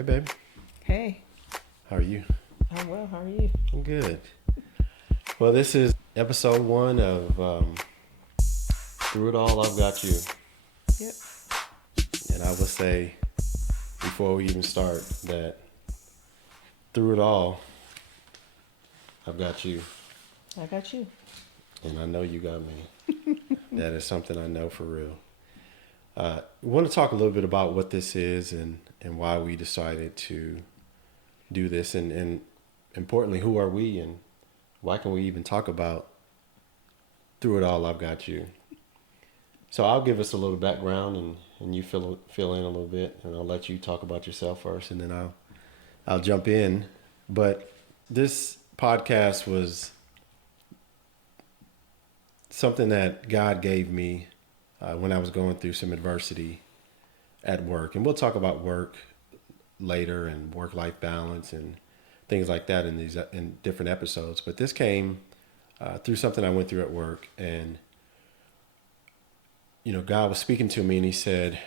Hey, babe. Hey, How are you? I'm well. How are you? I'm good. Well, this is episode one of Through It All, I've Got You. Yep, And I would say, before we even start, that through it all, I've got you. I got you. And I know you got me. That is something I know for real. We want to talk a little bit about what this is and why we decided to do this. And importantly, who are we and why can we even talk about Through It All, I've Got You? So I'll give us a little background and you fill in a little bit, and I'll let you talk about yourself first, and then I'll jump in. But this podcast was something that God gave me when I was going through some adversity at work, and we'll talk about work later and work-life balance and things like that in different episodes. But this came through something I went through at work, and God was speaking to me, and he said,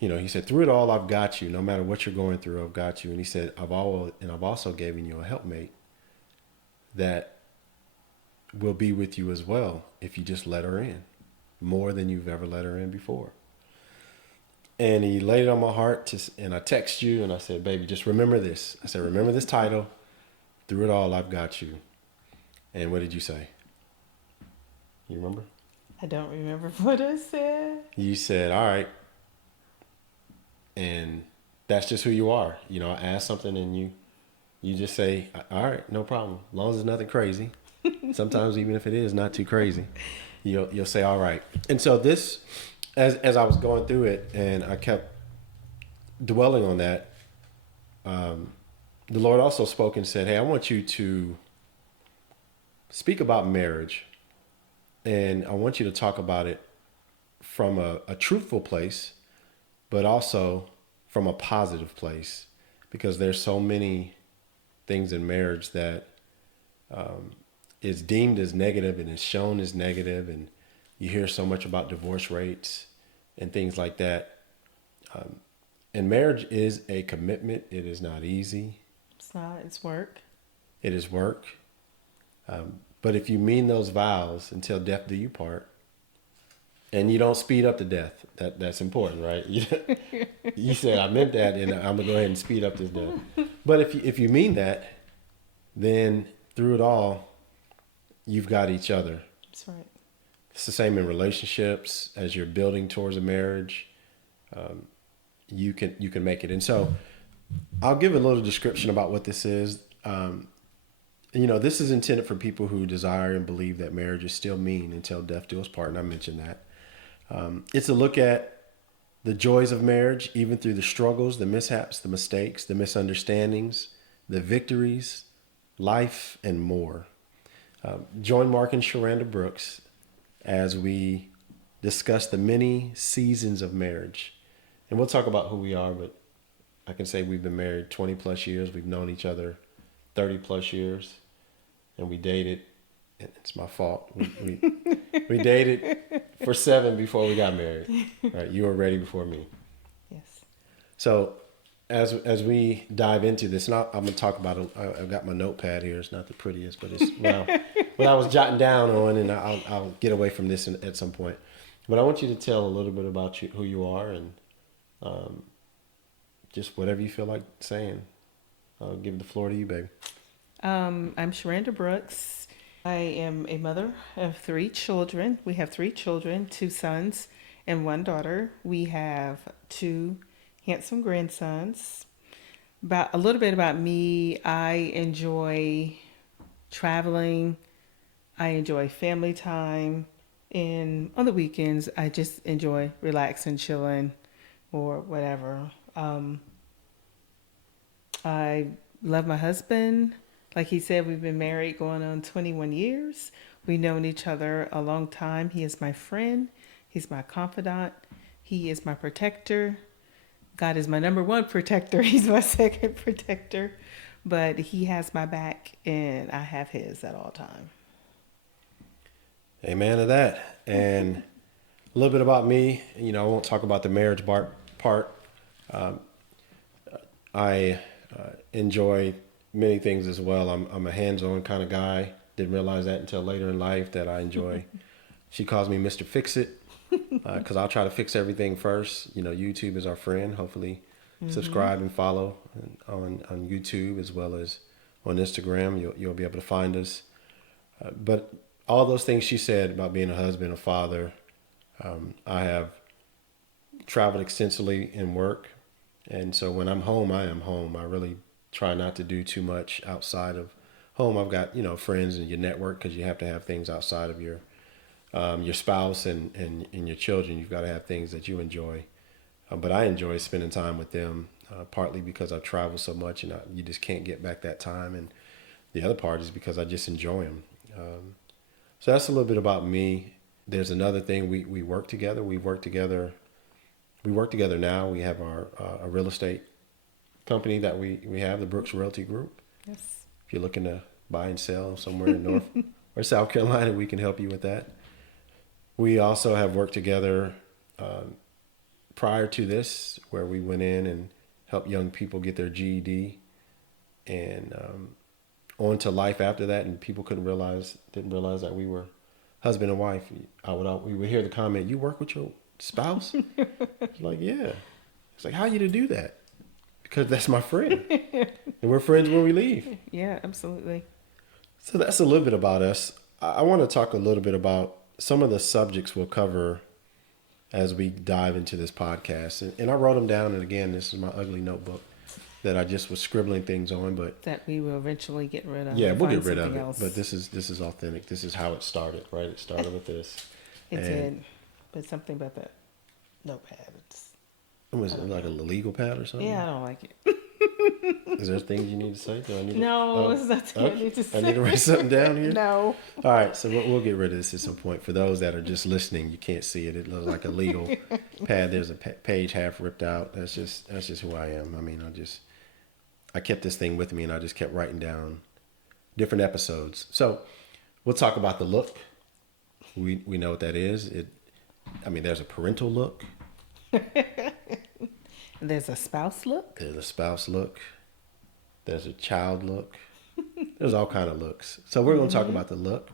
through it all, I've got you. No matter what you're going through, I've got you. And he said, I've also given you a helpmate that will be with you as well if you just let her in more than you've ever let her in before. And he laid it on my heart and I text you and I said, baby, just remember this. I said, remember this title, Through It All, I've Got You. And what did you say? You remember? I don't remember what I said. You said, all right. And that's just who you are. I ask something and you just say, all right, no problem. As long as it's nothing crazy. Sometimes even if it is not too crazy, you'll say, all right. And so this, as I was going through it and I kept dwelling on that, the Lord also spoke and said, hey, I want you to speak about marriage. And I want you to talk about it from a truthful place, but also from a positive place, because there's so many things in marriage that is deemed as negative and is shown as negative, and you hear so much about divorce rates and things like that. And marriage is a commitment. It is not easy. It's not. It's work. It is work. But if you mean those vows until death do you part, and you don't speed up to death, that's important, right? You said I meant that, and I'm gonna go ahead and speed up this death. But if you mean that, then through it all, you've got each other. That's right. It's the same in relationships. As you're building towards a marriage, you can make it. And so, I'll give a little description about what this is. This is intended for people who desire and believe that marriage is still mean until death do us part, and I mentioned that. It's a look at the joys of marriage, even through the struggles, the mishaps, the mistakes, the misunderstandings, the victories, life, and more. Join Marc and Suranda Brooks as we discuss the many seasons of marriage. And we'll talk about who we are, but I can say we've been married 20 plus years. We've known each other 30 plus years. And we dated, and it's my fault. We dated for 7 before we got married. Right? You were ready before me. Yes. So as we dive into this, I'm going to talk about it. I've got my notepad here. It's not the prettiest, but it's what I was jotting down on, and I'll get away from this at some point. But I want you to tell a little bit about who you are, and just whatever you feel like saying. I'll give the floor to you, baby. I'm Suranda Brooks. I am a mother of 3 children. We have 3 children, 2 sons and 1 daughter. We have 2 handsome grandsons. A little bit about me. I enjoy traveling. I enjoy family time. And on the weekends, I just enjoy relaxing, chilling, or whatever. I love my husband. Like he said, we've been married going on 21 years. We've known each other a long time. He is my friend. He's my confidant. He is my protector. God is my number 1 protector. He's my second protector. But he has my back and I have his at all times. Amen to that. And a little bit about me. I won't talk about the marriage part. I enjoy many things as well. I'm a hands-on kind of guy. Didn't realize that until later in life that I enjoy. She calls me Mr. Fix It because I'll try to fix everything first. You know, YouTube is our friend. Hopefully, subscribe and follow on YouTube as well as on Instagram. You'll be able to find us. But all those things she said about being a husband, a father, I have traveled extensively in work. And so when I'm home, I am home. I really try not to do too much outside of home. I've got, friends and your network because you have to have things outside of your spouse and your children. You've got to have things that you enjoy. But I enjoy spending time with them, partly because I travel so much and you just can't get back that time. And the other part is because I just enjoy them. So that's a little bit about me. There's another thing. We work together. We work together now. We have our a real estate company that we have, the Brooks Realty Group. Yes. If you're looking to buy and sell somewhere in North or South Carolina, we can help you with that. We also have worked together prior to this, where we went in and helped young people get their GED, and on to life after that. And people didn't realize that we were husband and wife. We would hear the comment, "You work with your spouse?" It's like, yeah. It's like, how you to do that? Because that's my friend, and we're friends when we leave. Yeah, absolutely. So that's a little bit about us. I want to talk a little bit about some of the subjects we'll cover as we dive into this podcast. And I wrote them down. And again, this is my ugly notebook that I just was scribbling things on. But that we will eventually get rid of. Yeah, we'll get rid of it. Else. But this is authentic. This is how it started, right? It started with this. It did. But something about that notepad. Was it like a legal pad or something? Yeah, I don't like it. Is there things you need to say? Do I need No, it's nothing I need to say. I need to write something down here? No. All right, so we'll get rid of this at some point. For those that are just listening, you can't see it. It looks like a legal pad. There's a page half ripped out. That's just who I am. I mean, I kept this thing with me and I just kept writing down different episodes. So we'll talk about the look. We know what that is. There's a parental look. There's a spouse look. There's a spouse look. There's a child look. There's all kind of looks. So we're going to talk about the look.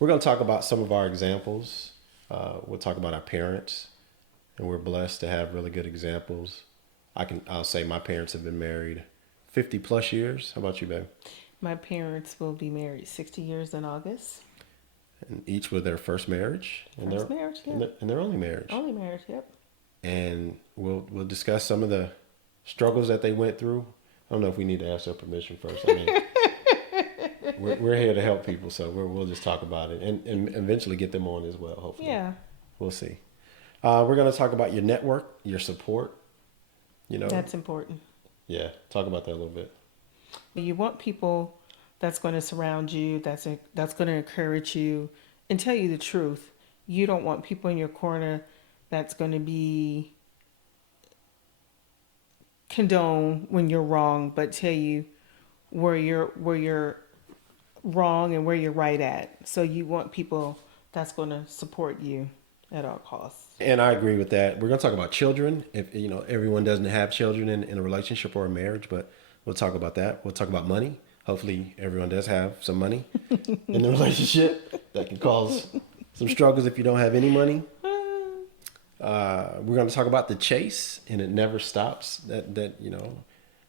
We're going to talk about some of our examples. We'll talk about our parents, and we're blessed to have really good examples. I'll say my parents have been married 50 plus years. How about you, babe? My parents will be married 60 years in August. And each with their first marriage. First marriage, yeah. And their only marriage. Only marriage, yep. And we'll discuss some of the struggles that they went through. I don't know if we need to ask their permission first. I mean, we're here to help people, so we'll just talk about it and eventually get them on as well. Hopefully, yeah, we'll see. We're going to talk about your network, your support. That's important. Yeah, talk about that a little bit. You want people that's going to surround you, that's going to encourage you and tell you the truth. You don't want people in your corner that's going to be condone when you're wrong, but tell you where you're wrong and where you're right at. So you want people that's going to support you at all costs. And I agree with that. We're going to talk about children. If everyone doesn't have children in a relationship or a marriage, but we'll talk about that. We'll talk about money. Hopefully everyone does have some money in the relationship. That can cause some struggles if you don't have any money. We're going to talk about the chase, and it never stops. That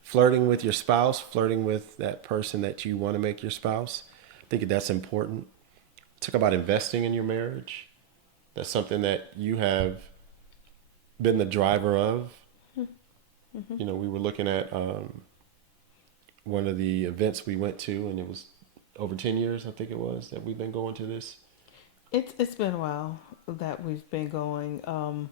flirting with your spouse, flirting with that person that you want to make your spouse. I think that's important. Talk about investing in your marriage. That's something that you have been the driver of. Mm-hmm. We were looking at one of the events we went to, and it was over 10 years, I think it was, that we've been going to this. It's been a while that we've been going.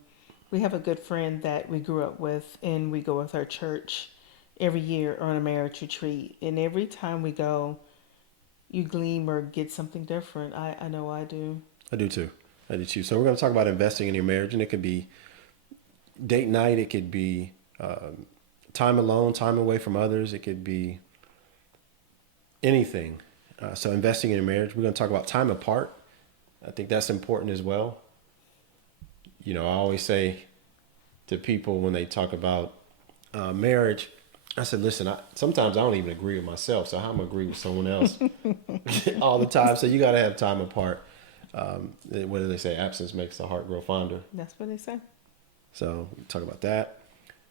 We have a good friend that we grew up with, and we go with our church every year on a marriage retreat. And every time we go, you glean or get something different. I know I do. I do too. So we're going to talk about investing in your marriage, and it could be date night. It could be time alone, time away from others. It could be anything. So investing in your marriage. We're going to talk about time apart. I think that's important as well. I always say to people when they talk about marriage, I said, listen, sometimes I don't even agree with myself, so how am I gonna agree with someone else all the time? So you got to have time apart. What do they say? Absence makes the heart grow fonder. That's what they say. So we talk about that.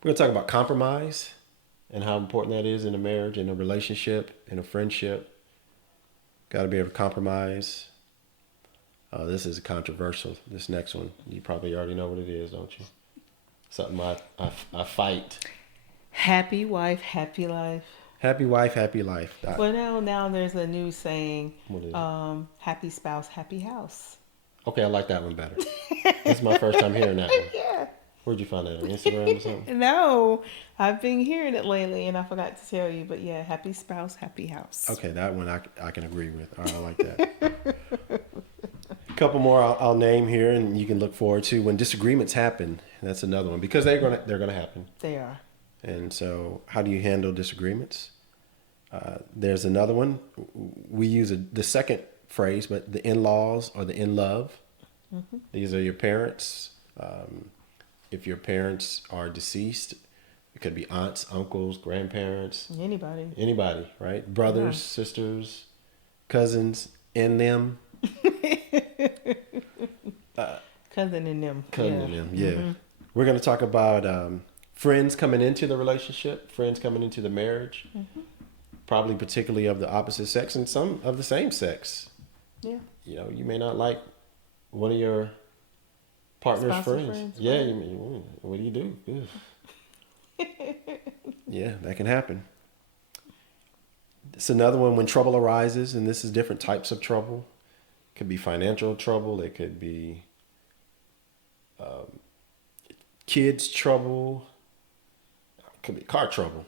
We're gonna talk about compromise and how important that is in a marriage, in a relationship, in a friendship. Got to be able to compromise. This is controversial. This next one, you probably already know what it is, don't you? Something I fight. Happy wife, happy life. Happy wife, happy life. Well, now there's a new saying. What is it? Happy spouse, happy house. Okay, I like that one better. This is my first time hearing that one. Yeah. Where'd you find that, on Instagram or something? No, I've been hearing it lately, and I forgot to tell you. But yeah, happy spouse, happy house. Okay, that one I can agree with. All right, I like that. A couple more I'll name here, and you can look forward to when disagreements happen. That's another one because they're gonna happen. They are. And so, how do you handle disagreements? There's another one. We use the second phrase, but the in-laws or the in-love. Mm-hmm. These are your parents. If your parents are deceased, it could be aunts, uncles, grandparents. Anybody, right? Brothers, sisters, cousins, in them. Cousin in them. Yeah. Mm-hmm. We're going to talk about friends coming into the relationship, friends coming into the marriage, probably particularly of the opposite sex and some of the same sex. Yeah. You know, you may not like one of your partner's friends. Yeah, right. What do you do? Yeah, that can happen. It's another one when trouble arises, and this is different types of trouble. It could be financial trouble. It could be kids trouble. It could be car trouble.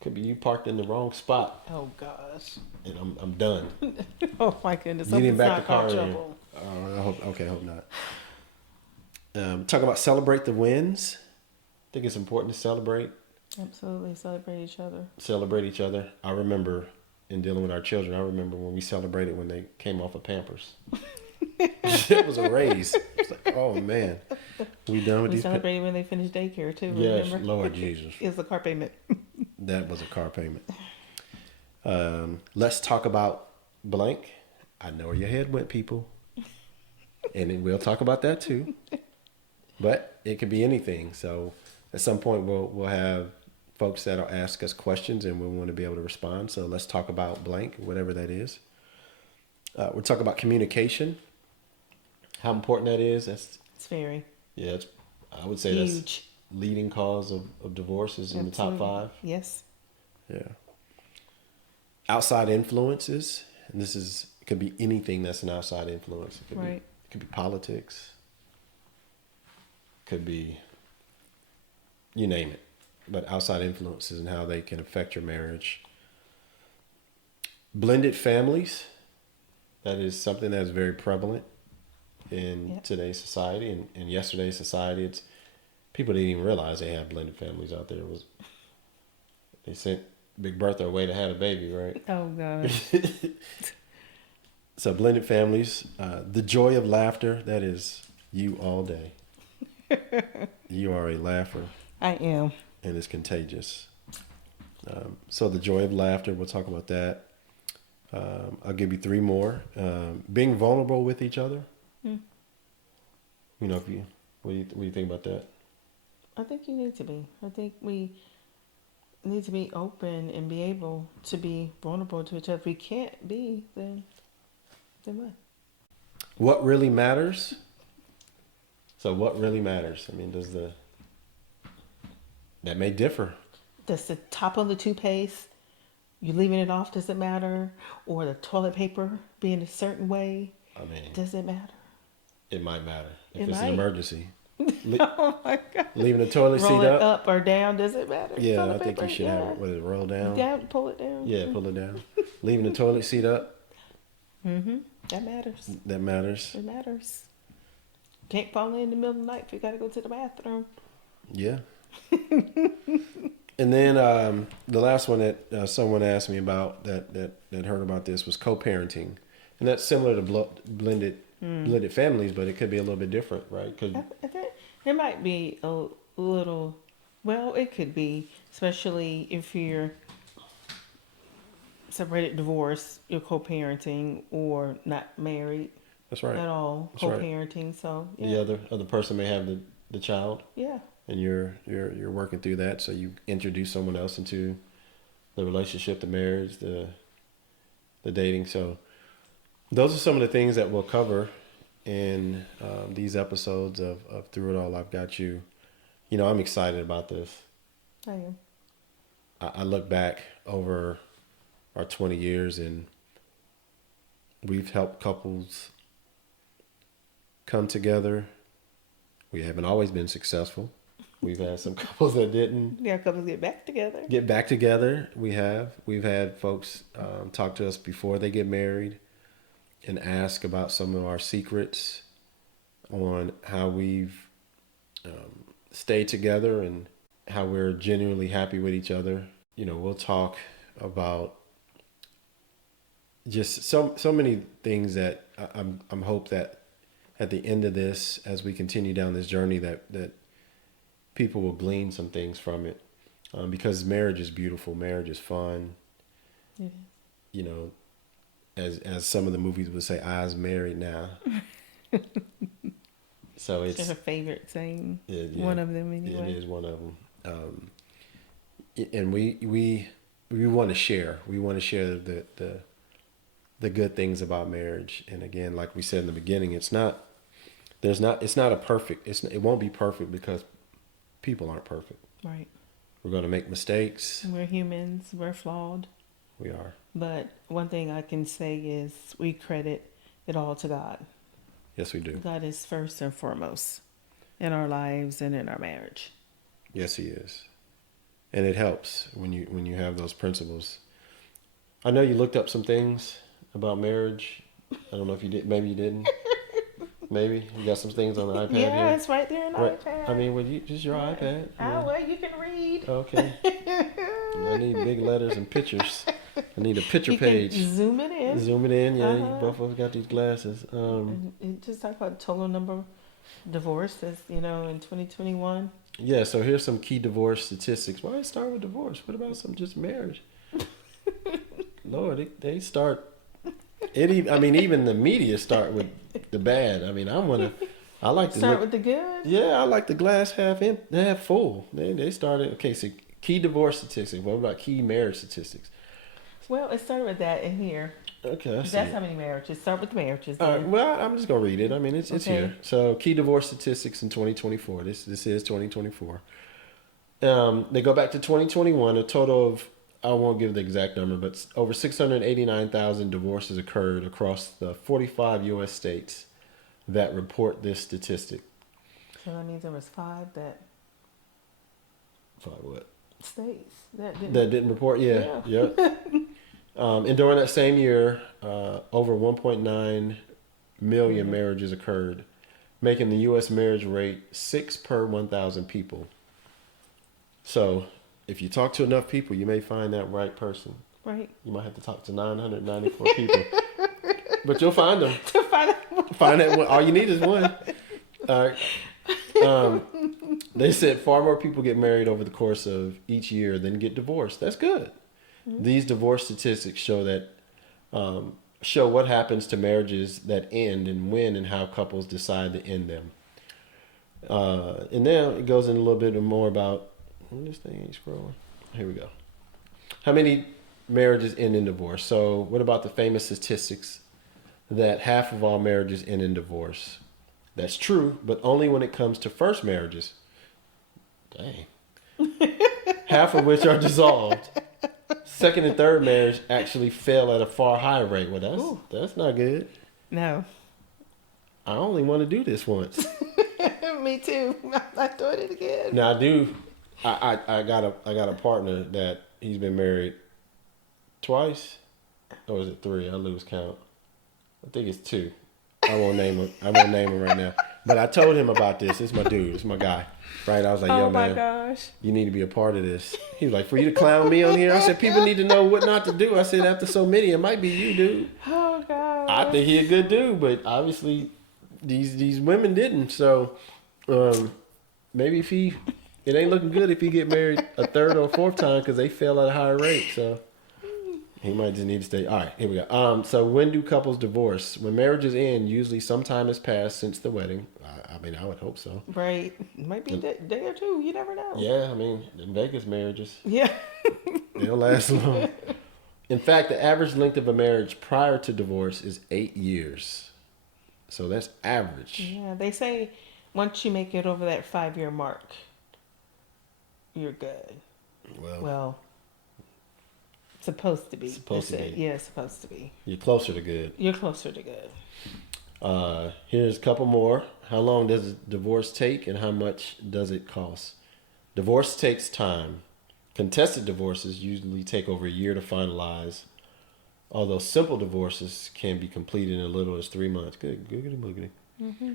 Could be you parked in the wrong spot. Oh gosh. And I'm done. Oh my goodness. Getting back the car trouble. I hope not. Talk about celebrate the wins. I think it's important to celebrate. Absolutely. Celebrate each other. Celebrate each other. I remember in dealing with our children, I remember when we celebrated when they came off of Pampers. It was a raise. It's like, oh man. We done with these. We celebrated when they finished daycare too. Yes, remember? Lord Jesus. It was a car payment. That was a car payment. Let's talk about blank. I know where your head went, people. And then we'll talk about that too. But it could be anything. So at some point we'll have folks that'll ask us questions and we want to be able to respond. So let's talk about blank, whatever that is. We'll talk about communication. How important that is. It's very. Yeah, I would say huge. That's leading cause of divorces in the top 5. Yes. Yeah. Outside influences. And it could be anything that's an outside influence. It could be politics. Could be, you name it, but outside influences and how they can affect your marriage. Blended families, that is something that's very prevalent in today's society and yesterday's society. People didn't even realize they had blended families out there. They sent Big Bertha away to have a baby, right? Oh gosh. So blended families, the joy of laughter, that is you all day. You are a laugher. I am. And it's contagious. So the joy of laughter, we'll talk about that. I'll give you 3 more. Being vulnerable with each other. You know, what do you think about that? I think you need to be. I think we need to be open and be able to be vulnerable to each other. If we can't be, then what? What really matters? So what really matters? I mean, that may differ. Does the top of the toothpaste, you leaving it off, does it matter? Or the toilet paper being a certain way, does it matter? It might matter if it's an emergency. Oh my God. Leaving the toilet seat roll it up or down, does it matter? Yeah, I think you should have it. Roll down? Pull it down. Yeah, pull it down. Leaving the toilet seat up. That matters. That matters. It matters. Can't fall in the middle of the night if you got to go to the bathroom. Yeah. And then the last one that someone asked me about that heard about this was co-parenting. And that's similar to blended families, but it could be a little bit different, right? There might be a little Well, it could be, especially if you're separated, divorced, you're co-parenting, or not married That's right. at all, That's right. co-parenting. So The yeah, other person may have the child, yeah, and you're working through that. So you introduce someone else into the relationship, the marriage, the dating. So those are some of the things that we'll cover in these episodes of Through It All. I've got you. You know, I'm excited about this. I am. I look back over our 20 years, and we've helped couples come together. We haven't always been successful. We've had some couples that didn't Yeah, couples get back together. get back together. We've had folks talk to us before they get married and ask about some of our secrets on how we've stayed together and how we're genuinely happy with each other. You know, we'll talk about just so many things that I'm hope that at the end of this, as we continue down this journey, that people will glean some things from it, because marriage is beautiful, marriage is fun. It is. You know, as some of the movies would say, "I's married now." So It's it's her favorite saying. yeah, One of them it anyway. is one of them. And we want to share. We want to share the good things about marriage. And again, like we said in the beginning, it's not a perfect. It won't be perfect because people aren't perfect. Right. We're going to make mistakes. We're humans. We're flawed. We are. But one thing I can say is we credit it all to God. Yes, we do. God is first and foremost in our lives and in our marriage. Yes, He is. And it helps when you have those principles. I know you looked up some things about marriage. I don't know if you did. Maybe you didn't. Maybe you got some things on the iPad Yeah, here. it's right there in the What? iPad. I mean, would you just your iPad? Oh, well, you can read. Okay. I need big letters and pictures. I need a picture You page. can zoom it in. Zoom it in. Yeah, Uh-huh. both of us got these glasses. And it just talk about total number of divorces, in 2021. Yeah. So here's some key divorce statistics. Why start with divorce? What about some just marriage? Lord, they start. I mean, even the media start with the bad. I mean, I like to Start look. with the good. Yeah, I like the glass half full. They started. Okay, so key divorce statistics. What about key marriage statistics? Well, it started with that in here. Okay, I see That's it. how many marriages. Start with the marriages. All right, Then. well, I'm just gonna read it. I mean, it's Okay. here. So, key divorce statistics in 2024. This is 2024. They go back to 2021. A total of, I won't give the exact number, but over 689,000 divorces occurred across the 45 U.S. states that report this statistic. So that means there was 5 that Five what? states that didn't. That didn't report? Yeah. Yep. And during that same year, over 1.9 million marriages occurred, making the U.S. marriage rate 6 per 1,000 people. So, if you talk to enough people, you may find that right person. Right. You might have to talk to 994 people, but you'll find them. To find out. Find that one. All you need is one. All right. They said far more people get married over the course of each year than get divorced. That's good. Mm-hmm. These divorce statistics show that show what happens to marriages that end and when and how couples decide to end them. And now it goes in a little bit more about. This thing ain't scrolling. Here we go. How many marriages end in divorce? So, what about the famous statistics that half of all marriages end in divorce? That's true, but only when it comes to first marriages. Dang. Half of which are dissolved. Second and third marriage actually fail at a far higher rate. Well, that's not good. No. I only want to do this once. Me too. I'm not doing it again. Now I do. I got a partner that he's been married twice, or is it 3? I lose count. I think it's 2. I won't name him right now. But I told him about this. It's my dude. It's my guy. Right? I was like, yo, Oh my man, gosh. you need to be a part of this. He was like, for you to clown me on here? I said, people need to know what not to do. I said, after so many, it might be you, dude. Oh god. I think he a good dude, but obviously these women didn't. So maybe if It ain't looking good if you get married a third or fourth time because they fail at a higher rate. So he might just need to stay. All right, here we go. So when do couples divorce? When marriages end, usually some time has passed since the wedding. I mean, I would hope so. Right. Might be a day or two. You never know. Yeah, I mean, in Vegas marriages, Yeah. they don't last long. In fact, the average length of a marriage prior to divorce is 8 years. So that's average. Yeah. They say once you make it over that 5-year mark, you're good. Well, supposed to be. Supposed to That's it. be. Yeah, supposed to be. You're closer to good. You're closer to good. Here's a couple more. How long does a divorce take and how much does it cost? Divorce takes time. Contested divorces usually take over a year to finalize, although simple divorces can be completed in as little as 3 months. Good, googity boogity. Mm-hmm.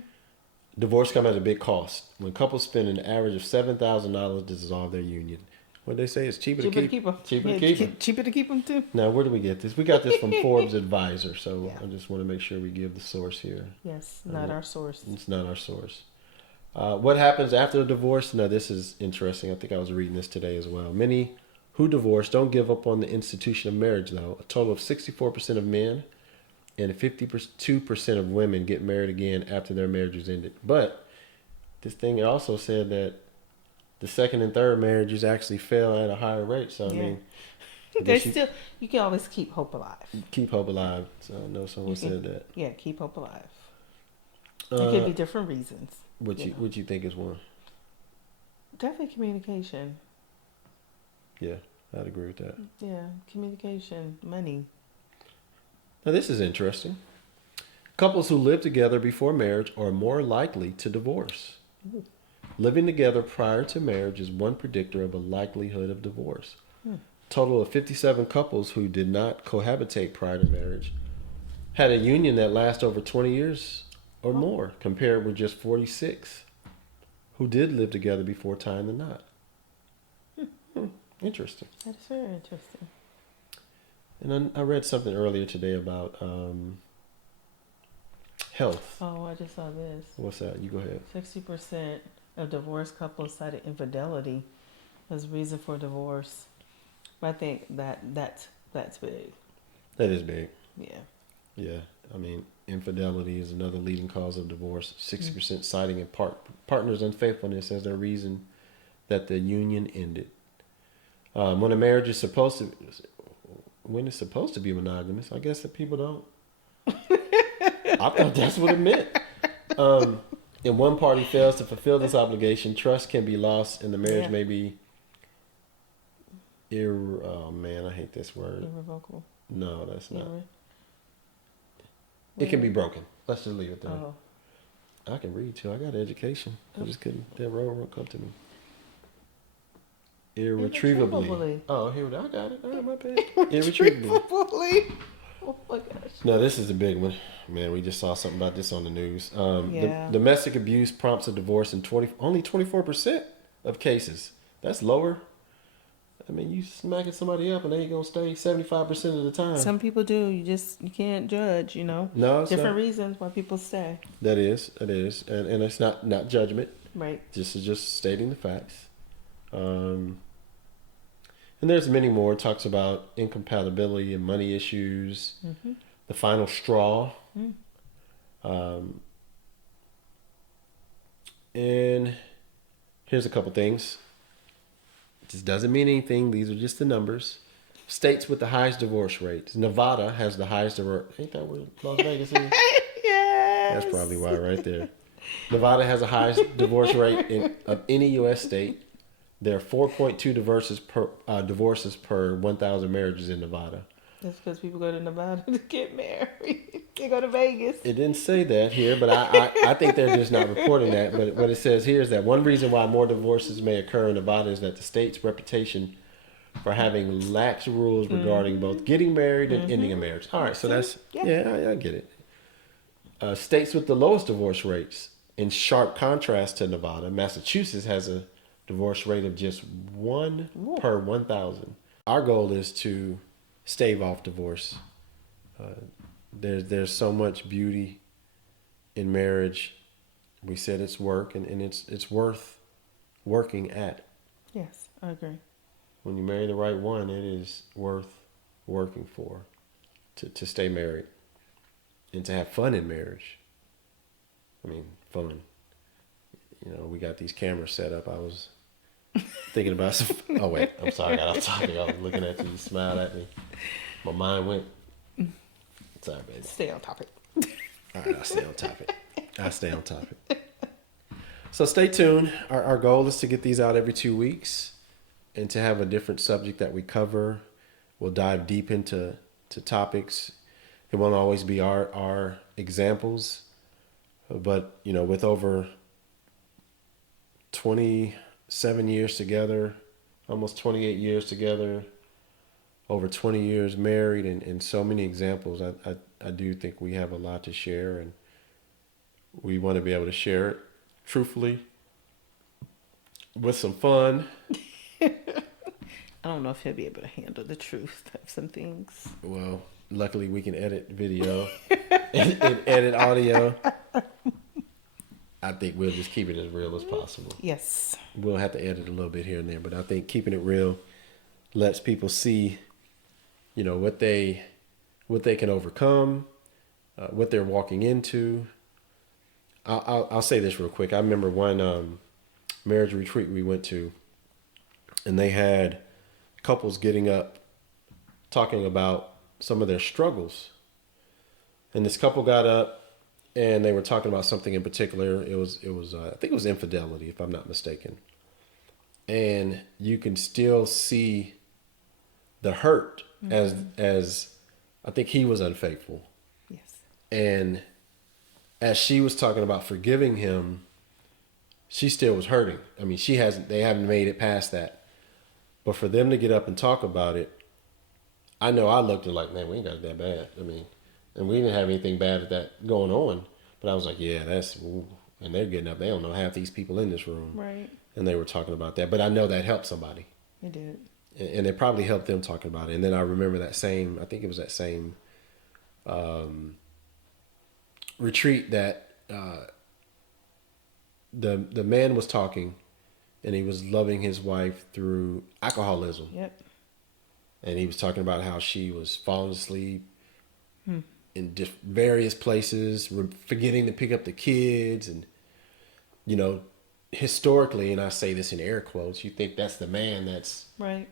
Divorce comes at a big cost. When couples spend an average of $7,000 to dissolve their union. What they say is cheaper to keep them. Cheaper to keep them. Cheaper to keep them too. Now, where do we get this? We got this from Forbes Advisor, so Yeah. I just want to make sure we give the source here. Yes, not our source. It's not our source. What happens after a divorce? Now, this is interesting. I think I was reading this today as well. Many who divorce don't give up on the institution of marriage, though. A total of 64% of men and 52% of women get married again after their marriage is ended. But this thing also said that the second and third marriages actually fail at a higher rate. So, I mean, there's still, you can always keep hope alive. Keep hope alive. So, I know someone said that. Yeah, keep hope alive. There could be different reasons. What you think is one? Definitely communication. Yeah, I'd agree with that. Yeah, communication, money. Now, this is interesting. Couples who live together before marriage are more likely to divorce. Ooh. Living together prior to marriage is one predictor of a likelihood of divorce. Total of 57 couples who did not cohabitate prior to marriage had a union that lasted over 20 years or more, compared with just 46 who did live together before tying the knot. Interesting. That is very interesting. And I read something earlier today about health. Oh, I just saw this. What's that? You go ahead. 60% of divorced couples cited infidelity as reason for divorce. But I think that's big. That is big. Yeah. Yeah. I mean, infidelity is another leading cause of divorce. 60% citing a partner's unfaithfulness as their reason that the union ended. When a marriage is supposed to be monogamous, I guess that people don't. I thought that's what it meant. And one party fails to fulfill this obligation, trust can be lost, and the marriage may be oh man, I hate this word. Irrevocable. No, that's not. It can be broken. Let's just leave it there. Oh. I can read too. I got education. I just couldn't. That word won't come to me. Irretrievably. Oh, here we go. I got it. Oh, my bad. Irretrievably. Oh my gosh. No, this is a big one. Man, we just saw something about this on the news. Yeah. Domestic abuse prompts a divorce in only 24% of cases. That's lower. I mean, you smacking somebody up and they ain't gonna stay 75% of the time. Some people do. You can't judge. No, different reasons why people stay. That is, and it's not judgment. Right. This is just stating the facts. And there's many more. It talks about incompatibility and money issues. Mm-hmm. The final straw. And here's a couple things. It just doesn't mean anything. These are just the numbers. States with the highest divorce rates. Nevada has the highest divorce. Ain't that where Las Vegas is? Yes. That's probably why right there. Nevada has the highest divorce rate of any U.S. state. There are 4.2 divorces per 1,000 marriages in Nevada. That's because people go to Nevada to get married. They go to Vegas. It didn't say that here, but I think they're just not reporting that. But what it says here is that one reason why more divorces may occur in Nevada is that the state's reputation for having lax rules regarding both getting married and ending a marriage. All right, so that's, I get it. States with the lowest divorce rates, in sharp contrast to Nevada, Massachusetts has a divorce rate of just 1 per 1,000. Our goal is to stave off divorce. There's so much beauty in marriage. We said it's work, and it's worth working at. Yes, I agree. When you marry the right one, it is worth working for to stay married and to have fun in marriage. I mean, fun. We got these cameras set up. I was thinking about some. Oh, wait. I'm sorry. I got off topic. I was looking at you. You smiled at me. My mind went. Sorry, baby. Stay on topic. All right. I'll stay on topic. I'll stay on topic. So stay tuned. Our goal is to get these out every 2 weeks and to have a different subject that we cover. We'll dive deep into topics. It won't always be our examples, but with over 27 years together, almost 28 years together, over 20 years married, and so many examples, I do think we have a lot to share, and we want to be able to share it truthfully with some fun. I don't know if he'll be able to handle the truth of some things. Well, luckily we can edit video and edit audio. I think we'll just keep it as real as possible. Yes. We'll have to edit a little bit here and there, but I think keeping it real lets people see, what they can overcome, what they're walking into. I'll say this real quick. I remember one marriage retreat we went to, and they had couples getting up talking about some of their struggles. And this couple got up and they were talking about something in particular. It was I think it was infidelity, if I'm not mistaken. And you can still see the hurt as I think he was unfaithful. Yes. And as she was talking about forgiving him, she still was hurting. I mean, they haven't made it past that. But for them to get up and talk about it, I know I looked at like, man, we ain't got it that bad. I mean, and we didn't have anything bad at that going on. But I was like, yeah, ooh. And they're getting up. They don't know half these people in this room. Right. And they were talking about that. But I know that helped somebody. It did. And it probably helped them talking about it. And then I remember I think it was that same retreat that the man was talking, and he was loving his wife through alcoholism. Yep. And he was talking about how she was falling asleep in various places, forgetting to pick up the kids. And, historically, and I say this in air quotes, you think that's the man that's... Right.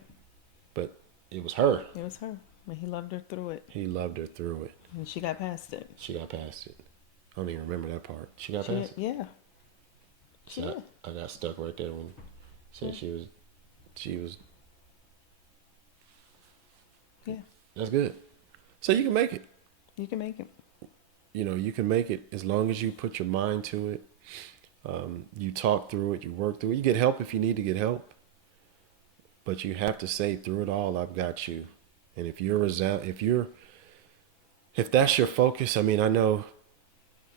But it was her. It was her. And he loved her through it. He loved her through it. And she got past it. She got past it. I don't even remember that part. She got past it? Yeah. She did. I got stuck right there when she said she was... Yeah. That's good. So you can make it. You can make it. You can make it as long as you put your mind to it. You talk through it. You work through it. You get help if you need to get help. But you have to say through it all, I've got you. And if that's your focus, I mean, I know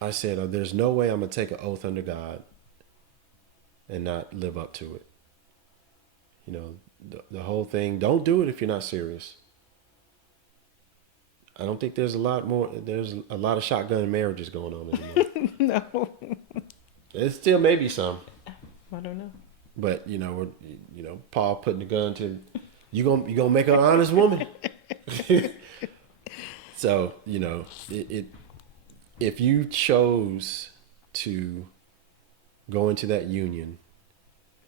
I said, there's no way I'm going to take an oath under God and not live up to it. The whole thing, don't do it if you're not serious. I don't think there's a lot of shotgun marriages going on anymore. No. There still may be some. I don't know. But, Paul putting the gun to, you gonna make her an honest woman. So, if you chose to go into that union,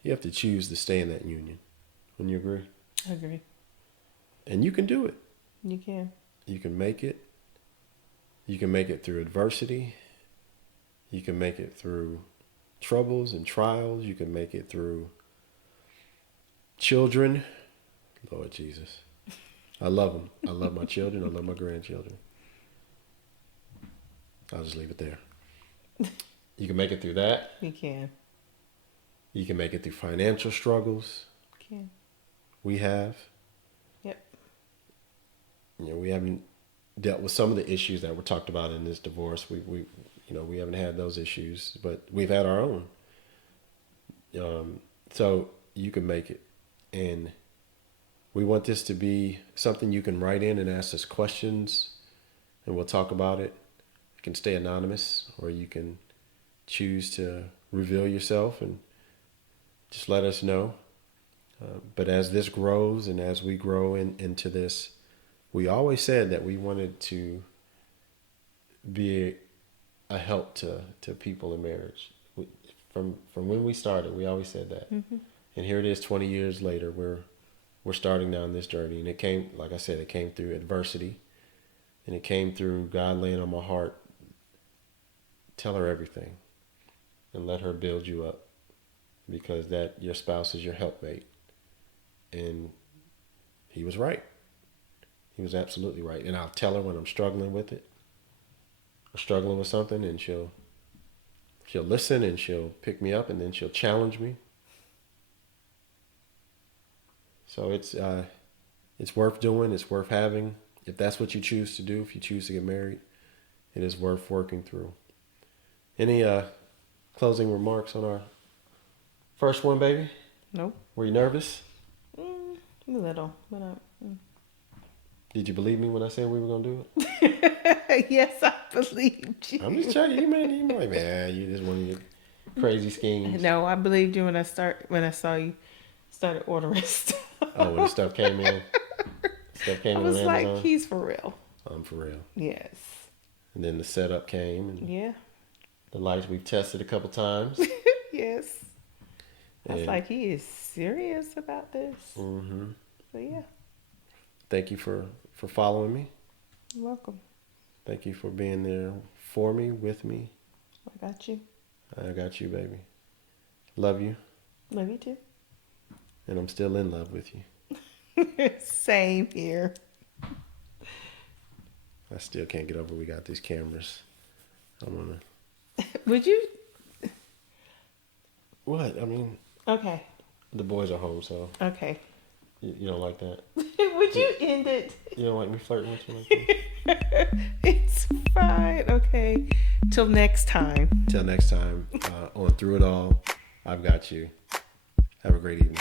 you have to choose to stay in that union. Wouldn't you agree? I agree. And you can do it. You can. You can make it. You can make it through adversity. You can make it through troubles and trials. You can make it through children. Lord Jesus. I love them. I love my children. I love my grandchildren. I'll just leave it there. You can make it through that. You can. You can make it through financial struggles. You can. We have. Yep. We haven't dealt with some of the issues that were talked about in this divorce. We haven't had those issues, but we've had our own. So you can make it. And we want this to be something you can write in and ask us questions, and we'll talk about it. You can stay anonymous, or you can choose to reveal yourself, and just let us know. But as this grows and as we grow into this, we always said that we wanted to be a help to people in marriage. From when we started, we always said that. Mm-hmm. And here it is 20 years later, we're starting down this journey. And it came, like I said, it came through adversity. And it came through God laying on my heart, tell her everything and let her build you up, because that your spouse is your helpmate. And he was right. He was absolutely right. And I'll tell her when I'm struggling with it or struggling with something, and she'll listen and she'll pick me up, and then she'll challenge me. So it's worth doing. It's worth having. If that's what you choose to do, if you choose to get married, it is worth working through. Any closing remarks on our first one, baby? Nope. Were you nervous? A little, but Did you believe me when I said we were gonna do it? yes, I believed you. I'm just checking. You might like, man, you just one of your crazy schemes. No, I believed you when I saw you started ordering stuff. Oh, when the stuff came in. Stuff came I in was on like, Amazon. he's for real. I'm for real. Yes. And then the setup came, and Yeah. the lights we've tested a couple times. Yes. I was And- like, he is serious about this. Mm-hmm. So yeah, Thank you for following me. you're welcome. Thank you for being there for me, with me. I got you. I got you, baby. Love you, Love you too. and I'm still in love with you. Same here. I still can't get over we got these cameras. I'm gonna. Would you? What? I mean, Okay. the boys are home, so Okay. you don't like that. Would you end it? You don't like me flirting with you like that? It's fine. Okay. Till next time. Till next time, on Through It All, I've got you. Have a great evening.